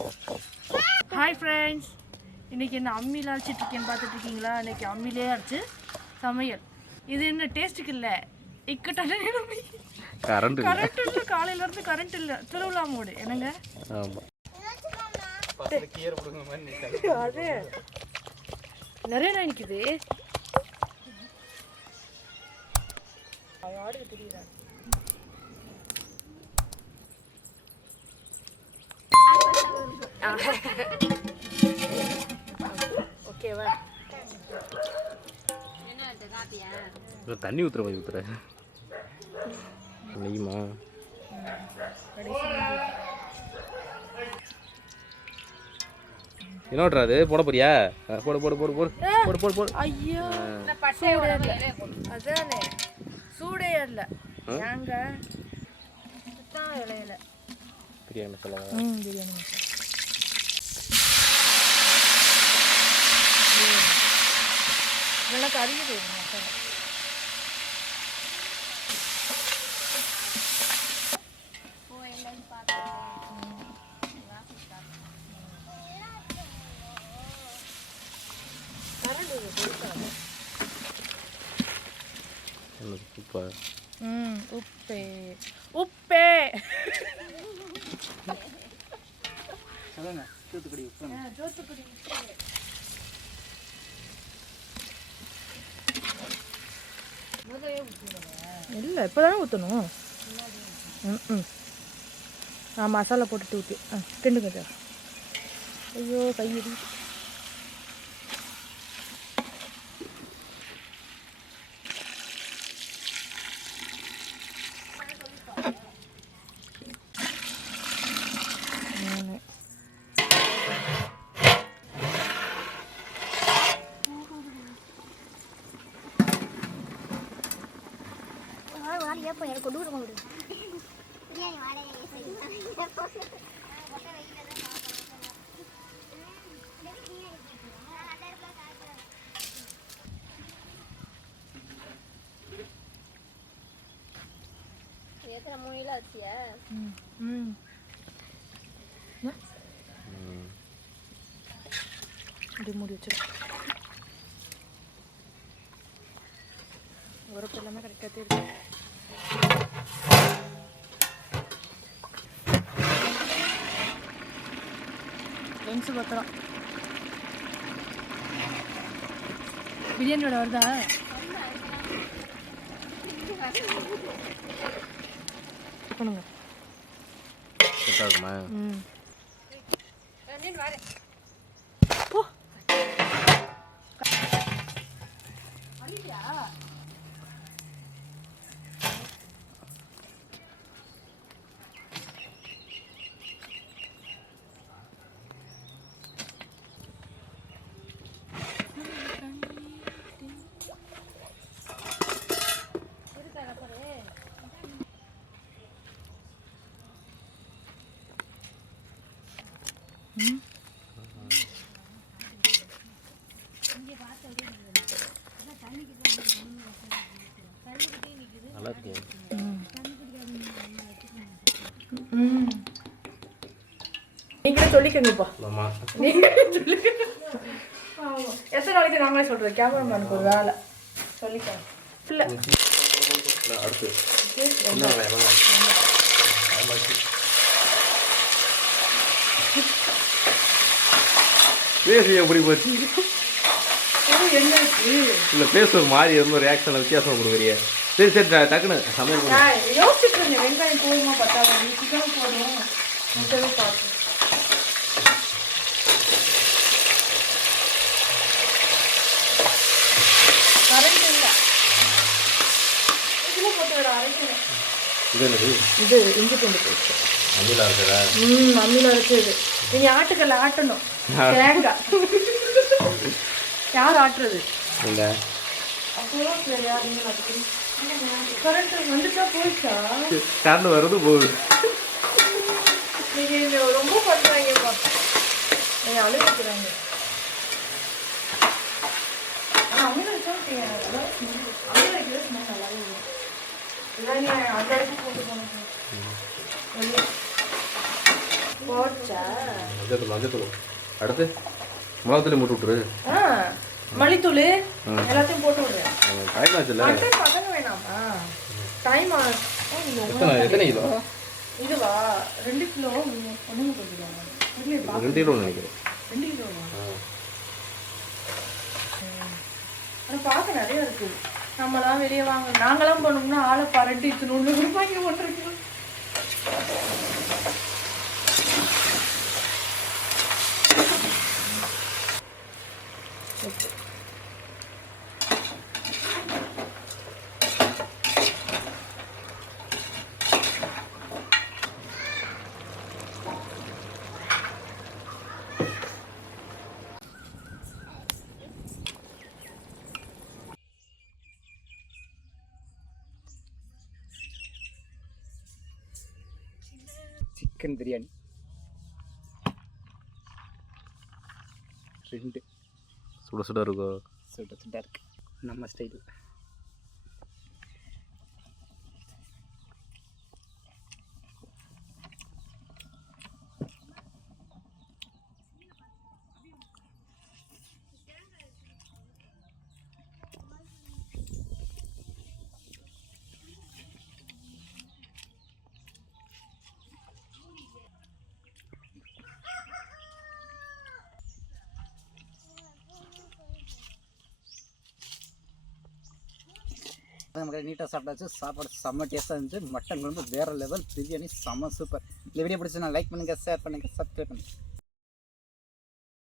Hi friends இன்னைக்கு என்ன அம்மியில் பார்த்துட்டு இருக்கீங்களா? இன்னைக்கு அம்மிலே அரைச்சு சமையல். இது என்ன டேஸ்ட்டுக்கு இல்லை? இக்கட்டான நிலைமை. கரண்ட் கரண்ட் இல்லை காலையில இருந்து கரண்ட் இல்லை. திருவிழா மூடு என்னங்க? ஆமாம் அது நிறைய நாள் நிற்குது ஆடுக்கு தெரியுதா? ஓகேவா தண்ணி ஊற்றுற மாதிரி ஊற்றுற நெய்யுமா? என்னோட்றா அது? போட போறியா? போடு போடு போடு போடு. போடு போடு போடு. ஐயோ. சூடே இல்லை அதானே. சூடே இல்லை ஏங்க? பிரியாணி ம் பிரியாணி மசாலா நல்லா கருகி போயிடும் மசாலா சூப்பர் ம் உப்பே. உப்பே. தூத்துக்குடி உப்பே. இல்லை இப்போ தானே ஊற்றணும் ம் ம். ஆ மசாலா போட்டுட்டு ஊற்றி ஆ கிண்டுங்க ஐயோ கையடி எத்தனை மூணு கிலோ வச்சியா ம். ம் இப்படி மூடி வச்சிரு. உரப்பு எல்லாமே கரெக்டாக இருக்கு லென்ஸு பத்திரம். பிரியாணியோட வருதா? பண்ணுங்க. செட் ஆகுமா ம் நல்லா இருக்கு நீங்களே சொல்லிக்கோங்கப்பா ஆமாம் எத்தனை நாளைக்கு நாங்களே சொல்கிறோம் கேமராமேனுக்கு ஒரு வேலை. சொல்லிக்கோங்க. இல்லை. அடுத்து என்ன வேணும் பேசி எப்படி போச்சு? இல்லை பேச ஒரு மாதிரி இருந்த ரியாக்ஷனில் வித்தியாசம் கொடுக்குறிய சரி சரி டக்குன்னு சமையல் யோசிச்சுட்டு வெங்காயம் போதுமா பத்தாது? போதும் முட்டவே பார்த்து கரண்ட் இல்லை இதில் போட்டு விட அரைக்கணும் இது என்னது? இது இஞ்சி பூண்டு போச்சு அமிலா இருக்குதா ம் மம்மியில் இருக்குது. நீங்க ஆட்டுக்கல்ல ஆட்டணும். தேங்காய். யார் ஆட்டுறது? இல்லை நீங்கள் கரண்ட் வருது போகுது. நீங்க ரொம்ப பண்றாங்கப்பா நீங்க அழுகுறாங்க வைக்கிறது சும்மா நல்லாவே நீ அந்த இடத்துக்கு போட்டு போனோம் போச்சா மஞ்சத்தூள் மஞ்சத்தூள் அடுத்து மிளகுத்தூளி மூட்டு விட்டுரு. மல்லித்தூள் எல்லாத்தையும் போட்டு விடு. டைம் ஆச்சுல்ல? மட்டன் வேணாமா? டைம் எத்தனை கிலோ? இதுவா? ரெண்டு கிலோ ஒன்று கொஞ்சம் ரெண்டு கிலோ நினைக்கிறேன். ரெண்டு கிலோவா? ஆனால் பார்க்க நிறைய இருக்கு. நம்மலாம் வெளியே வாங்க நாங்களாம் போனோம்னா ஆளை பரட்டி இத்தணும் கொடுப்பாங்க ஒன்றரை கிலோ சிக்கன் பிரியாணி ரெண்டு சுட சுட இருக்கும். சுட சுட இருக்கு. நம்ம ஸ்டைல் நமக்கு நீட்டாக சாப்பிட்டாச்சு. சாப்பாடு செம்ம டேஸ்ட்டாக இருந்துச்சு. மட்டன் குழம்பு வேறு லெவல் பிரியாணி செம்ம சூப்பர் இந்த வீடியோ பிடிச்சி நான் லைக் பண்ணுங்கள் ஷேர் பண்ணுங்கள் சப்ஸ்கிரைப் பண்ணுங்கள்